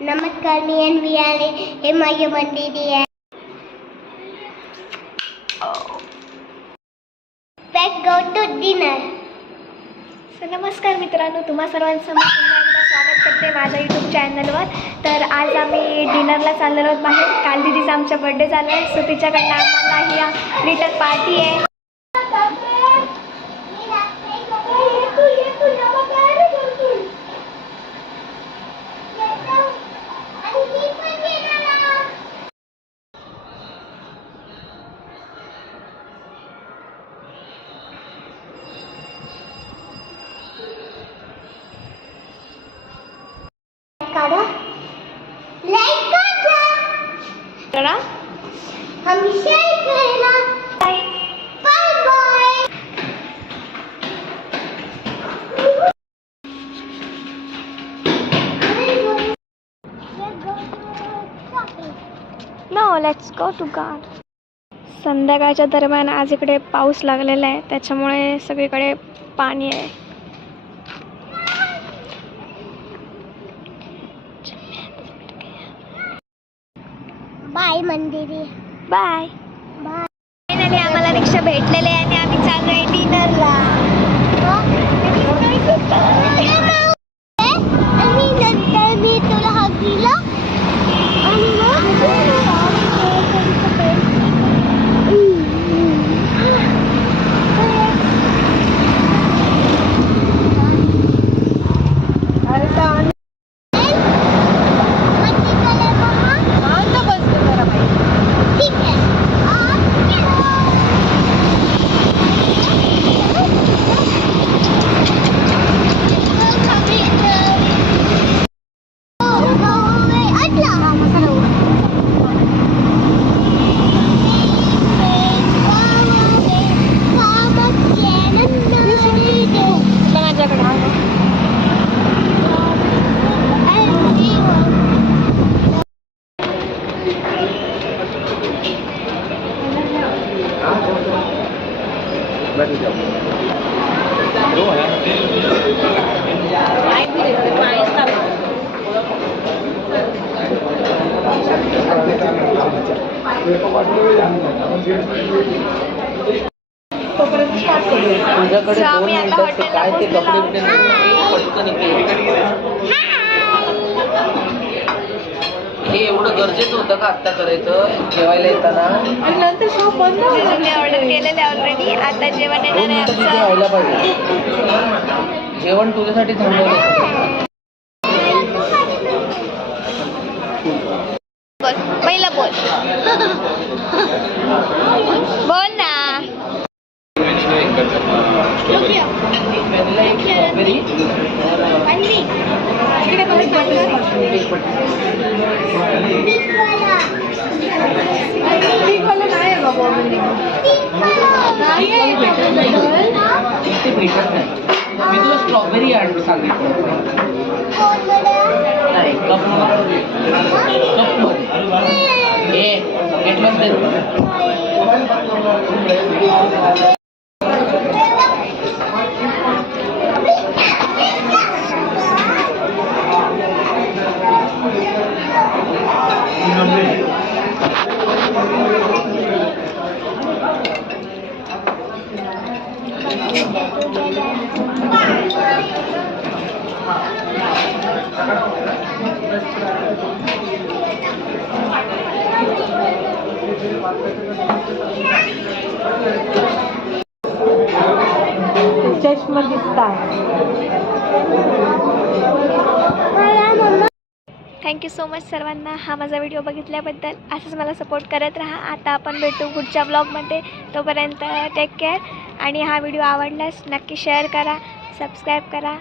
नमस्कार मी N V आले हे माझे मंदिरी आहे Let's go to dinner so नमस्कार मित्रांनो तुम्हा सर्वांचं मी पुन्हा एकदा स्वागत करते माझ्या यूट्यूब चॅनलवर तर आज आम्ही डिनरला चाललेलो आहोत बाहेर. काल दिदीचा आमचा बड्डे झाला आहे सो तिच्याकडनं आम्हाला ही रिटर्न पार्टी आहे काढा लाईक करा तर ना, हम शेअर करा. No let's go to guard संध्याकाळच्या दरम्यान आज इकडे पाऊस लागलेला आहे. त्याच्यामुळे सगळीकडे पाणी आहे. बाय मंदिरी. बाय. बाय. फायनली आम्हाला रिक्षा भेटलेले आहे आणि आम्ही चाललो आहे डिनरला आणि नंतर मी तुला हक दिला आणि ठीक तुझ्याकडे So, दोन हॉटेलला काय ते कपडे पटकन. हे एवढं गरजेचं होतं का आत्ता करायचं? जेवायला येताना? दोन मी ऑर्डर केलेलं आहे ऑलरेडी आता जेवण येणार आहे मिनिटं तिथे आमचं. व्हायला पाहिजे. जेवण तुझ्यासाठी थांबवलं. बोल. पहिला बोल. बोल ना. नाही मी. ಇದು ಸ್ಟ್ರಾಬೆರಿ ಆರ್ಡರ್ सांगितलं नाही कपमध्ये कपमध्ये ए કેટલો દે Thank you. चष्मा दिसता. थँक्यू सो मच सर्वांना. हा माझा व्हिडिओ बघितल्याबद्दल असंच मला सपोर्ट करत राहा. आता आपण भेटू पुढच्या ब्लॉगमध्ये तोपर्यंत टेक केअर आणि हा व्हिडिओ आवडल्यास नक्की शेअर करा सबस्क्राईब करा.